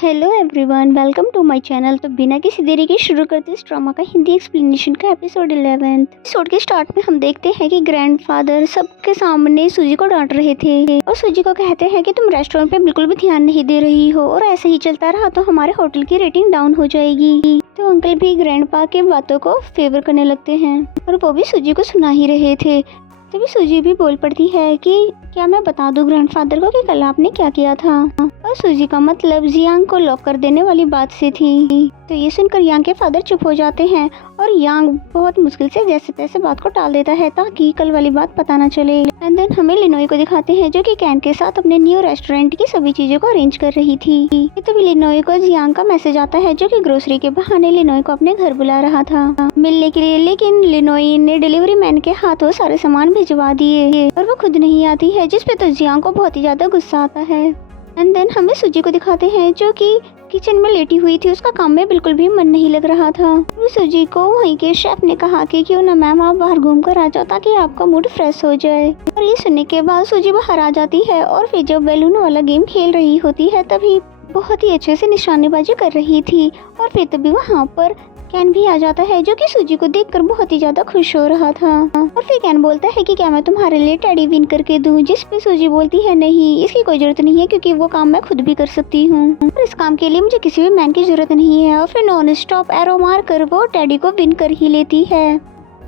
Hello everyone, welcome to my channel. तो बिना किसी देरी के शुरू करते इस ड्रामा का हिंदी एक्सप्लेनेशन का एपिसोड 11। एपिसोड के स्टार्ट में हम देखते हैं कि ग्रैंडफादर सबके सामने सूजी को डांट रहे थे और सूजी को कहते हैं कि तुम रेस्टोरेंट पे बिल्कुल भी ध्यान नहीं दे रही हो और ऐसे ही चलता रहा तो हमारे होटल की रेटिंग डाउन हो जाएगी। तो अंकल भी ग्रैंडपा के बातों को फेवर करने लगते हैं और वो भी सूजी को सुना ही रहे थे। तभी सूजी भी बोल पड़ती है कि क्या मैं बता दूं ग्रैंडफादर को कि कल आपने क्या किया था। और सूजी का मतलब जियांग को लॉक कर देने वाली बात से थी। तो ये सुनकर यांग के फादर चुप हो जाते हैं और यांग बहुत मुश्किल से जैसे तैसे बात को टाल देता है ताकि कल वाली बात पता न चले। एंड देन हमें लिनोई को दिखाते हैं जो कि कैन के साथ अपने न्यू रेस्टोरेंट की सभी चीजों को अरेंज कर रही थी। तभी लिनोई को जियांग का मैसेज आता है जो कि ग्रोसरी के बहाने लिनोई को अपने घर बुला रहा था मिलने के लिए, लेकिन लिनोई ने डिलीवरी मैन के हाथों सारे सामान भिजवा दिए और वो खुद नहीं आती है, जिसपे तो जियांग को बहुत ही ज्यादा गुस्सा आता है। एंड देन हमें सूजी को दिखाते हैं जो कि किचन में लेटी हुई थी। उसका काम में बिल्कुल भी मन नहीं लग रहा था। वो सूजी को वहीं के शेफ ने कहा कि क्यों ना मैम आप बाहर घूम कर आ जाओ ताकि आपका मूड फ्रेश हो जाए। और ये सुनने के बाद सूजी बाहर आ जाती है और फिर जब बैलून वाला गेम खेल रही होती है तभी बहुत ही अच्छे से निशानेबाजी कर रही थी। और फिर तभी वहाँ पर कैन भी आ जाता है जो कि सूजी को देखकर बहुत ही ज्यादा खुश हो रहा था। और फिर कैन बोलता है कि क्या मैं तुम्हारे लिए टेडी विन करके दूं, जिस पे सूजी बोलती है नहीं, इसकी कोई जरूरत नहीं है क्योंकि वो काम मैं खुद भी कर सकती हूँ और इस काम के लिए मुझे किसी भी मैन की जरूरत नहीं है। और फिर नॉन स्टॉप एरो मार कर वो टेडी को विन कर ही लेती है।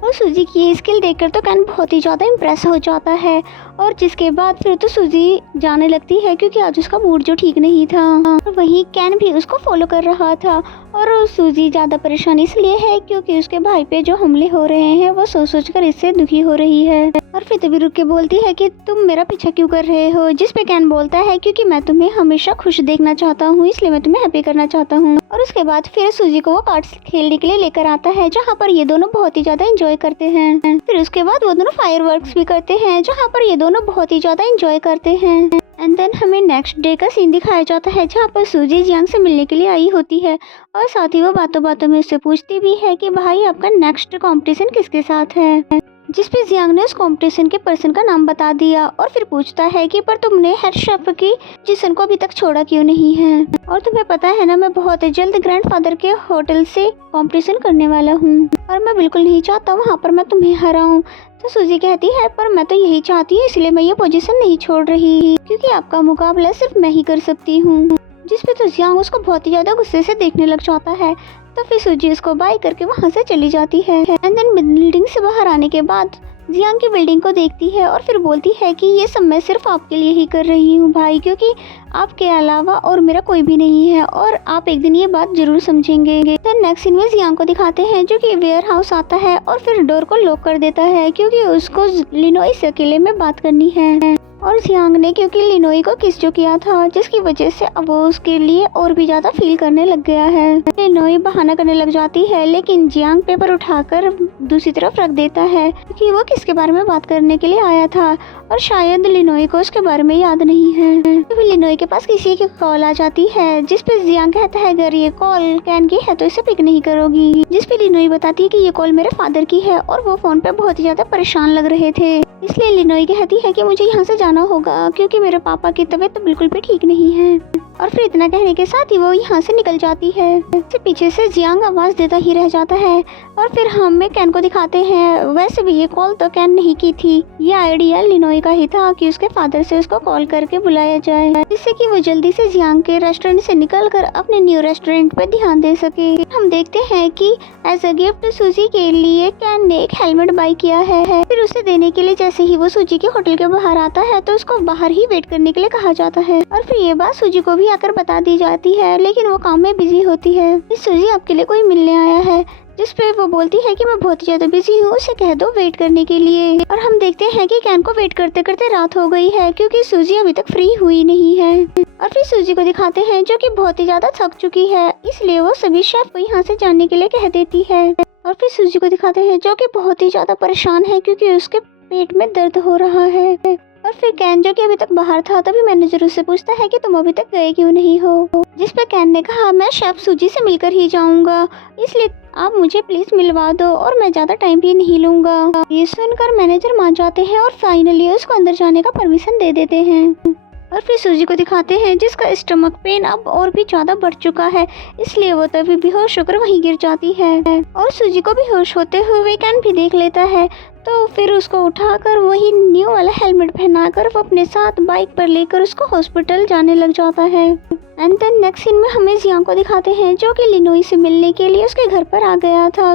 और सूजी की ये स्किल देखकर तो कैन बहुत ही ज़्यादा इम्प्रेस हो जाता है और जिसके बाद फिर तो सूजी जाने लगती है क्योंकि आज उसका मूड जो ठीक नहीं था। और वहीं कैन भी उसको फॉलो कर रहा था और सूजी ज़्यादा परेशान इसलिए है क्योंकि उसके भाई पे जो हमले हो रहे हैं वो सोच कर इससे दुखी हो रही है। और फिर तभी रुक के बोलती है कि तुम मेरा पीछा क्यों कर रहे हो, जिस पे कैन बोलता है क्योंकि मैं तुम्हें हमेशा खुश देखना चाहता हूँ, इसलिए मैं तुम्हें हैप्पी करना चाहता हूँ। और उसके बाद फिर सूजी को वो कार्ड्स खेलने के लिए लेकर आता है जहाँ पर ये दोनों बहुत ही ज्यादा एंजॉय करते हैं। फिर उसके बाद वो दोनों फायरवर्क्स भी करते हैं जहाँ पर ये दोनों बहुत ही ज्यादा एंजॉय करते हैं। एंड देन हमें नेक्स्ट डे का सीन दिखाया जाता है जहाँ पर सूजी जियांग से मिलने के लिए आई होती है और साथ ही वो बातों बातों में उससे पूछती भी है कि भाई आपका नेक्स्ट कंपटीशन किसके साथ है, जिस पे जियांग ने उस कंपटीशन के पर्सन का नाम बता दिया। और फिर पूछता है कि पर तुमने हेड शेफ की जिसन को अभी तक छोड़ा क्यों नहीं है, और तुम्हें पता है ना मैं बहुत जल्द ग्रैंडफादर के होटल से कंपटीशन करने वाला हूँ और मैं बिल्कुल नहीं चाहता वहाँ पर मैं तुम्हें हराऊं। तो सूजी कहती है पर मैं तो यही चाहती हूँ, इसलिए मैं ये पोजीशन नहीं छोड़ रही क्योंकि आपका मुकाबला सिर्फ मैं ही कर सकती हूँ। जिस पे तो जियांग उसको बहुत ही ज्यादा गुस्से से देखने लग जाता है। तो फिर सूजी उसको बाय करके वहाँ से चली जाती है। एंड देन बिल्डिंग से बाहर आने के बाद जियांग की बिल्डिंग को देखती है और फिर बोलती है कि ये सब मैं सिर्फ आपके लिए ही कर रही हूँ भाई, क्योंकि आपके अलावा और मेरा कोई भी नहीं है और आप एक दिन ये बात जरूर समझेंगे। देन नेक्स्ट सीन में जियांग को दिखाते हैं जो कि वेयर हाउस आता है और फिर डोर को लॉक कर देता है क्योंकि उसको लिनोई से अकेले में बात करनी है। और जियांग ने क्योंकि लिनोई को किस जो किया था जिसकी वजह से अब वो उसके लिए और भी ज्यादा फील करने लग गया है। लिनोई बहाना करने लग जाती है लेकिन जियांग पेपर उठाकर दूसरी तरफ रख देता है क्योंकि वो किसके बारे में बात करने के लिए आया था और शायद लिनोई को उसके बारे में याद नहीं है। तो लिनोई के पास किसी की कॉल आ जाती है जिस पे जियांग कहता है अगर ये कॉल कैन की है तो इसे पिक नहीं करोगी, जिस पे लिनोई बताती है कि ये कॉल मेरे फादर की है और वो फोन पे बहुत ही ज्यादा परेशान लग रहे थे। इसलिए लिनोई कहती है कि मुझे यहाँ से जाना होगा क्योंकि मेरे पापा की तबीयत तो बिल्कुल भी ठीक नहीं है। और फिर इतना कहने के साथ ही वो यहाँ से निकल जाती है। इससे पीछे से जियांग आवाज देता ही रह जाता है और फिर हमें कैन को दिखाते हैं। वैसे भी ये कॉल तो कैन नहीं की थी, ये आइडिया लिनोई का ही था कि उसके फादर से उसको कॉल करके बुलाया जाए जिससे कि वो जल्दी से जियांग के रेस्टोरेंट से निकलकर अपने न्यू रेस्टोरेंट पर ध्यान दे सके। हम देखते हैं कि एज अ गिफ्ट सूजी के लिए कैन ने एक हेलमेट बाय किया है। फिर उसे देने के लिए जैसे ही वो सूजी के होटल के बाहर आता है तो उसको बाहर ही वेट करने के लिए कहा जाता है। और फिर ये बात सूजी को भी आकर बता दी जाती है लेकिन वो काम में बिजी होती है। सूजी आपके लिए कोई मिलने आया है, जिस पे वो बोलती है कि मैं बहुत ज्यादा बिजी हूँ, उसे कह दो वेट करने के लिए। और हम देखते हैं कि कैन को वेट करते करते रात हो गई है क्योंकि सूजी अभी तक फ्री हुई नहीं है। और फिर सूजी को दिखाते हैं जो कि बहुत ही ज्यादा थक चुकी है, इसलिए वो सभी शेफ को यहाँ से जाने के लिए कह देती है। और फिर सूजी को दिखाते हैं जो कि बहुत ही ज्यादा परेशान है क्योंकि उसके पेट में दर्द हो रहा है। और फिर कैन जो कि अभी तक बाहर था तभी मैनेजर उससे पूछता है कि तुम अभी तक गए क्यों नहीं हो, जिस पे कैन ने कहा मैं शेफ सूजी से मिलकर ही जाऊंगा, इसलिए आप मुझे प्लीज मिलवा दो और मैं ज्यादा टाइम भी नहीं लूंगा। ये सुनकर मैनेजर मान जाते हैं और फाइनली उसको अंदर जाने का परमिशन दे देते हैं। और फिर सूजी को दिखाते हैं जिसका स्टमक पेन अब और भी ज्यादा बढ़ चुका है, इसलिए वो तभी बेहोश होकर वहीं गिर जाती है। और सूजी को बेहोश होते हुए कैन भी देख लेता है, तो फिर उसको उठाकर वही न्यू वाला हेलमेट पहनाकर वो अपने साथ बाइक पर लेकर उसको हॉस्पिटल जाने लग जाता है। एंड देन नेक्स्ट सीन में हमें जियांग को दिखाते हैं जो कि लिनोई से मिलने के लिए उसके घर पर आ गया था,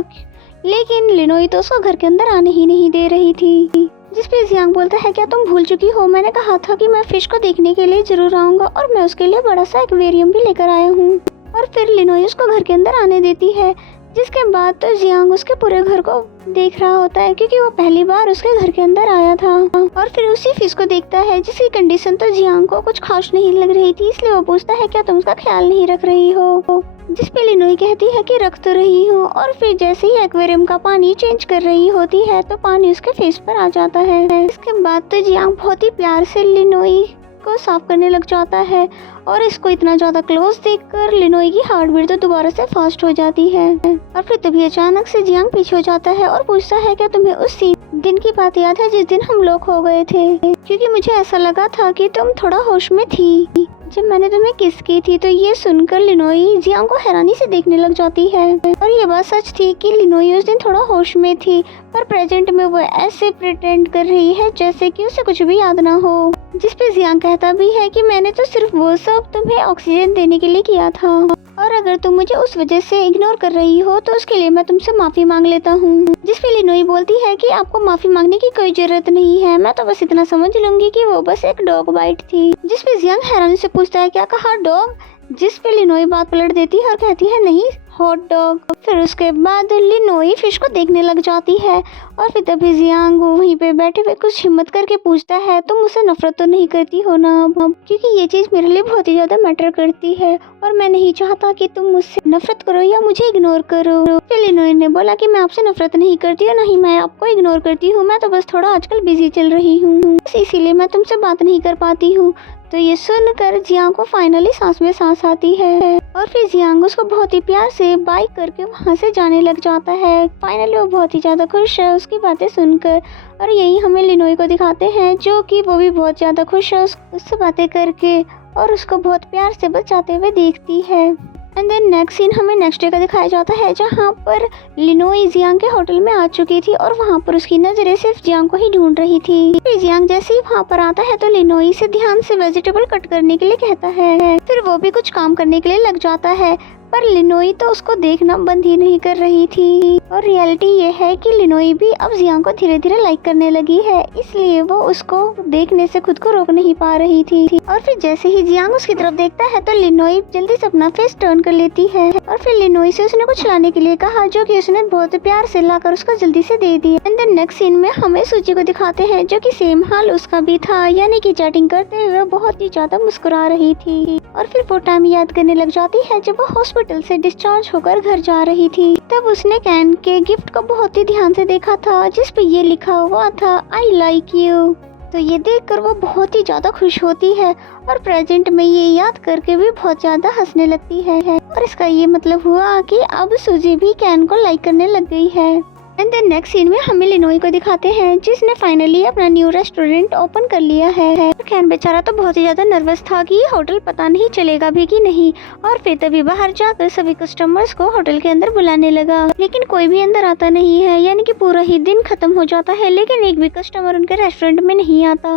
लेकिन लिनोई तो उसको घर के अंदर आने ही नहीं दे रही थी। जिस पे जियांग बोलता है, क्या तुम भूल चुकी हो, मैंने कहा था कि मैं फिश को देखने के लिए जरूर आऊंगा और मैं उसके लिए बड़ा सा एक्वेरियम भी लेकर आया हूँ। और फिर लिनोई उसको घर के अंदर आने देती है, जिसके बाद तो जियांग उसके पूरे घर को देख रहा होता है क्योंकि वो पहली बार उसके घर के अंदर आया था। और फिर उसी फिश को देखता है जिसकी कंडीशन तो जियांग को कुछ खास नहीं लग रही थी, इसलिए वो पूछता है क्या तुम उसका ख्याल नहीं रख रही हो। जिस पे लिनोई कहती है कि रख तो रही हूँ। और फिर जैसे ही एक्वेरियम का पानी चेंज कर रही होती है तो पानी उसके फेस पर आ जाता है। इसके बाद तो जियांग बहुत ही प्यार से लिनोई को साफ करने लग जाता है और इसको इतना ज्यादा क्लोज देखकर लिनोई की हार्ट बीट तो दोबारा से फास्ट हो जाती है। और फिर तभी अचानक से जियांग पीछे हो जाता है और पूछता है क्या तुम्हें उस दिन की बात याद है जिस दिन हम लोग खो गए थे, क्योंकि मुझे ऐसा लगा था कि तुम थोड़ा होश में थी जब मैंने तुम्हें किस की थी। तो ये सुनकर लिनोई जियांग को हैरानी से देखने लग जाती है। और ये बात सच थी कि लिनोई उस दिन थोड़ा होश में थी, पर प्रेजेंट में वो ऐसे प्रिटेंड कर रही है जैसे कि उसे कुछ भी याद ना हो। जिस पे जियांग कहता भी है कि मैंने तो सिर्फ वो सब तुम्हें ऑक्सीजन देने के लिए किया था, और अगर तुम मुझे उस वजह से इग्नोर कर रही हो तो उसके लिए मैं तुमसे माफी मांग लेता हूँ। जिस पे लिनोई बोलती है कि आपको माफी मांगने की कोई जरूरत नहीं है, मैं तो बस इतना समझ लूंगी कि वो बस एक डॉग बाइट थी। जिस पे जियांग हैरानी से पूछता है क्या कहा डॉग, जिस पे लिनोई बात पलट देती है और कहती है नहीं हॉट डॉग। फिर उसके बाद लिनोई फिश को देखने लग जाती है और फिर तभी जियांग वहीं पे बैठे हुए कुछ हिम्मत करके पूछता है तुम मुझसे नफरत तो नहीं करती हो ना, क्योंकि ये चीज मेरे लिए बहुत ही ज्यादा मैटर करती है और मैं नहीं चाहता कि तुम मुझसे नफरत करो या मुझे इग्नोर करो। फिर लिनोई ने बोला कि मैं आपसे नफरत नहीं करती और नहीं मैं आपको इग्नोर करती हूँ, मैं तो बस थोड़ा आजकल बिजी चल रही हूँ, इसीलिए मैं तुमसे बात नहीं कर पाती हूँ। तो ये सुनकर जियांग को फाइनली सांस में सांस आती है और फिर जियांग उसको बहुत ही प्यार से बाइक करके वहाँ से जाने लग जाता है। फाइनली वो बहुत ही ज्यादा खुश है उसकी बातें सुनकर, और यही हमें लिनोई को दिखाते हैं जो कि वो भी बहुत ज्यादा खुश है उससे बातें करके और उसको बहुत प्यार से बचाते हुए देखती है। एंड देन नेक्स्ट सीन हमें नेक्स्ट डे का दिखाया जाता है जहाँ पर लिनोई जियांग के होटल में आ चुकी थी और वहाँ पर उसकी नजरें सिर्फ जियांग को ही ढूंढ रही थी। फिर जियांग जैसे ही वहाँ पर आता है तो लिनोई से ध्यान से वेजिटेबल कट करने के लिए कहता है। फिर वो भी कुछ काम करने के लिए लग जाता है, पर लिनोई तो उसको देखना बंद ही नहीं कर रही थी। और रियलिटी ये है कि लिनोई भी अब जियांग को धीरे धीरे लाइक करने लगी है, इसलिए वो उसको देखने से खुद को रोक नहीं पा रही थी। और फिर जैसे ही जियांग उसकी तरफ देखता है तो लिनोई जल्दी से अपना फेस टर्न कर लेती है और फिर लिनोई से उसने कुछ लाने के लिए कहा जो कि उसने बहुत प्यार से लाकर उसको जल्दी से दे दिया। एंड देन नेक्स्ट सीन में हमें सूजी को दिखाते हैं जो कि सेम हाल उसका भी था, यानी कि चैटिंग करते हुए बहुत ही ज्यादा मुस्कुरा रही थी। और फिर वो टाइम याद करने लग जाती है जब वो हॉस्पिटल से डिस्चार्ज होकर घर जा रही थी। तब उसने कैन के गिफ्ट को बहुत ही ध्यान से देखा था जिस पे ये लिखा हुआ था आई लाइक यू। तो ये देखकर वो बहुत ही ज्यादा खुश होती है और प्रेजेंट में ये याद करके भी बहुत ज्यादा हंसने लगती है। और इसका ये मतलब हुआ कि अब सूजी भी कैन को लाइक करने लग गई है। एंड देन नेक्स्ट सीन में हमें लिनोई को दिखाते हैं जिसने फाइनली अपना न्यू रेस्टोरेंट ओपन कर लिया है। कैन बेचारा तो बहुत ही ज्यादा नर्वस था कि ये होटल पता नहीं चलेगा भी कि नहीं, और फिर तभी बाहर जाकर सभी कस्टमर्स को होटल के अंदर बुलाने लगा, लेकिन कोई भी अंदर आता नहीं है, यानी कि पूरा ही दिन खत्म हो जाता है लेकिन एक भी कस्टमर उनके रेस्टोरेंट में नहीं आता।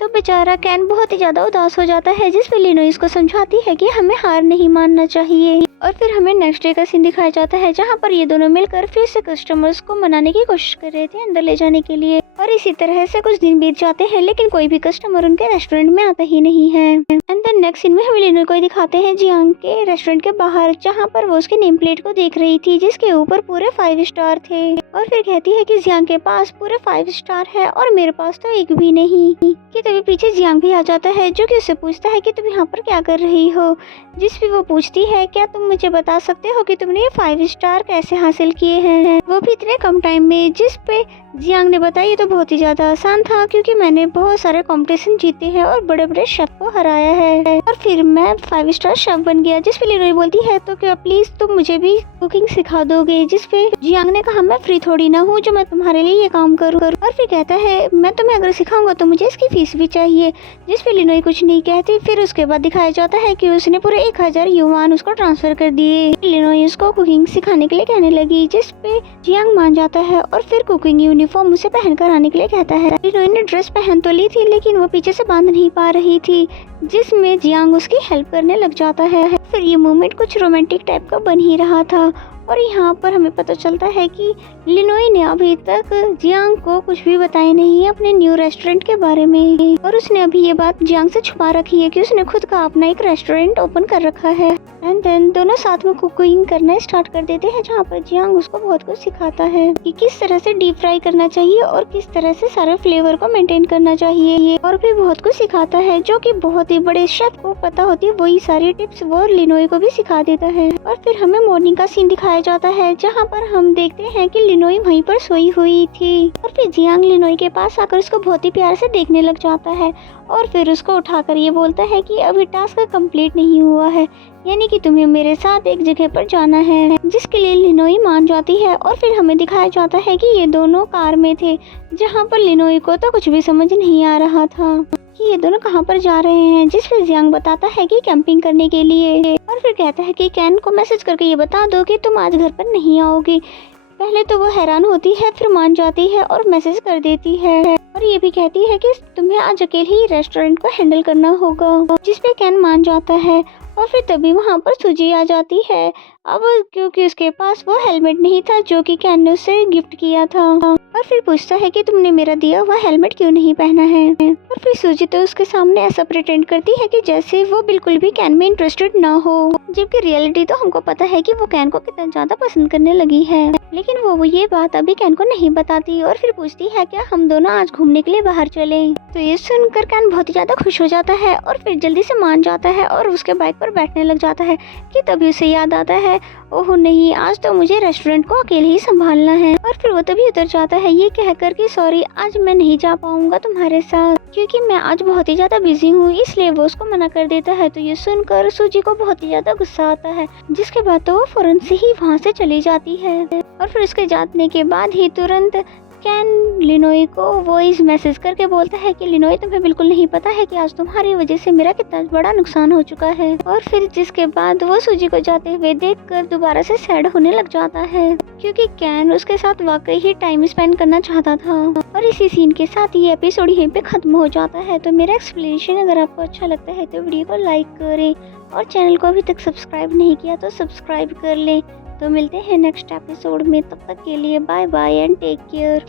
तो बेचारा कैन बहुत ही ज्यादा उदास हो जाता है जिस पे लिनोई इसको समझाती है कि हमें हार नहीं मानना चाहिए। और फिर हमें नेक्स्ट डे का सीन दिखाया जाता है जहाँ पर ये दोनों मिलकर फिर से कस्टमर्स को मनाने की कोशिश कर रहे थे अंदर ले जाने के लिए, और इसी तरह से कुछ दिन बीत जाते हैं लेकिन कोई भी कस्टमर उनके रेस्टोरेंट में आता ही नहीं है। एंड देन नेक्स्ट सीन में हमें लिनोई को दिखाते हैं जियांग के रेस्टोरेंट के बाहर जहाँ पर वो उसके नेम प्लेट को देख रही थी जिसके ऊपर पूरे 5 स्टार थे, और फिर कहती है कि जियांग के पास पूरे 5 स्टार है और मेरे पास तो एक भी नहीं। कि तभी पीछे जियांग भी आ जाता है जो कि उससे पूछता है कि तुम यहाँ पर क्या कर रही हो, जिस पे वो पूछती है क्या तुम मुझे बता सकते हो कि तुमने ये 5 स्टार कैसे हासिल किए हैं, वो भी इतने कम टाइम में, जिस पे जियांग ने बताया ये तो बहुत ही ज़्यादा आसान था क्योंकि मैंने बहुत सारे कंपटीशन जीते हैं और बड़े बड़े शेफ को हराया है और फिर मैं 5 स्टार शेफ बन गया। जिस पे लिनोई बोलती है तो क्या प्लीज तुम मुझे भी कुकिंग सिखा दोगे, जिस पे जियांग ने कहा मैं फ्री थोड़ी ना हूँ जो मैं तुम्हारे लिए ये काम करूँ। और फिर कहता है मैं तुम्हें अगर सिखाऊंगा तो मुझे इसकी फीस भी चाहिए, जिस पे लिनोई कुछ नहीं कहती। फिर उसके बाद दिखाया जाता है कि उसने पूरे 1000 युआन उसको ट्रांसफर कर दिए। लिनोई उसको कुकिंग सिखाने के लिए कहने लगी, जिस पे जियांग मान जाता है और फिर कुकिंग यूनिफॉर्म उसे पहनकर आने के लिए कहता है। लिनोई ने ड्रेस पहन तो ली थी लेकिन वो पीछे से बांध नहीं पा रही थी, जिसमें जियांग उसकी हेल्प करने लग जाता है। फिर ये मोमेंट कुछ रोमांटिक टाइप का बन ही रहा था और यहाँ पर हमें पता चलता है कि लिनोई ने अभी तक जियांग को कुछ भी बताया नहीं है अपने न्यू रेस्टोरेंट के बारे में और उसने अभी ये बात जियांग से छुपा रखी है कि उसने खुद का अपना एक रेस्टोरेंट ओपन कर रखा है। एंड देन दोनों साथ में कुकिंग करना स्टार्ट कर देते हैं, जहाँ पर जियांग उसको बहुत कुछ सिखाता है कि किस तरह से डीप फ्राई करना चाहिए और किस तरह से सारे फ्लेवर को मेंटेन करना चाहिए और भी बहुत कुछ सिखाता है जो कि बहुत ही बड़े शेफ को पता होती है। वही सारी टिप्स वो लिनोई को भी सिखा देता है। और फिर हमें मॉर्निंग का सीन दिखाया जाता है जहाँ पर हम देखते हैं कि लिनोई वहीं पर सोई हुई थी और फिर जियांग लिनोई के पास आकर उसको बहुत ही प्यार से देखने लग जाता है और फिर उसको उठाकर ये बोलता है कि अभी टास्क कंप्लीट नहीं हुआ है, यानी कि तुम्हें मेरे साथ एक जगह पर जाना है, जिसके लिए लिनोई मान जाती है। और फिर हमें दिखाया जाता है कि ये दोनों कार में थे, जहाँ पर लिनोई को तो कुछ भी समझ नहीं आ रहा था कि ये दोनों कहाँ पर जा रहे हैं, जिस पर जियांग बताता है कि कैंपिंग करने के लिए और फिर कहता है कि कैन को मैसेज करके ये बता दो कि तुम आज घर पर नहीं आओगी। पहले तो वो हैरान होती है फिर मान जाती है और मैसेज कर देती है और ये भी कहती है कि तुम्हें आज अकेले ही रेस्टोरेंट को हैंडल करना होगा, जिस पे कैन मान जाता है। और फिर तभी वहाँ पर सूजी आ जाती है, अब क्योंकि उसके पास वो हेलमेट नहीं था जो कि कैन ने उसे गिफ्ट किया था और फिर पूछता है कि तुमने मेरा दिया हुआ हेलमेट क्यों नहीं पहना है। और फिर सूजी तो उसके सामने ऐसा प्रिटेंड करती है कि जैसे वो बिल्कुल भी कैन में इंटरेस्टेड ना हो, जबकि रियलिटी तो हमको पता है कि वो कैन को कितना ज्यादा पसंद करने लगी है। लेकिन वो ये बात अभी कैन को नहीं बताती और फिर पूछती है क्या हम दोनों आज घूमने के लिए बाहर चले। तो ये सुनकर कैन बहुत ही ज्यादा खुश हो जाता है और फिर जल्दी से मान जाता है और उसके बाइक पर बैठने लग जाता है कि तभी उसे याद आता है ओह नहीं, आज तो मुझे रेस्टोरेंट को अकेले ही संभालना है। और फिर वो तभी उतर जाता है ये कहकर कि सॉरी आज मैं नहीं जा पाऊंगा तुम्हारे साथ क्योंकि मैं आज बहुत ही ज्यादा बिजी हूँ, इसलिए वो उसको मना कर देता है। तो ये सुनकर सूजी को बहुत ही ज्यादा गुस्सा आता है, जिसके बाद तो वो फौरन से ही वहाँ से चली जाती है। और फिर उसके जाने के बाद ही तुरंत कैन लिनोई को वॉइस मैसेज करके बोलता है कि लिनोई तुम्हें बिल्कुल नहीं पता है कि आज तुम्हारी वजह से मेरा कितना बड़ा नुकसान हो चुका है। और फिर जिसके बाद वो सूजी को जाते हुए देखकर दोबारा से सैड होने लग जाता है क्योंकि कैन उसके साथ वाकई ही टाइम स्पेंड करना चाहता था। और इसी सीन के साथ ये एपिसोड यहीं पे खत्म हो जाता है। तो मेरा एक्सप्लेनेशन अगर आपको अच्छा लगता है तो वीडियो को लाइक करें और चैनल को अभी तक सब्सक्राइब नहीं किया तो सब्सक्राइब कर लें। तो मिलते हैं नेक्स्ट एपिसोड में, तब तक के लिए bye bye and take care.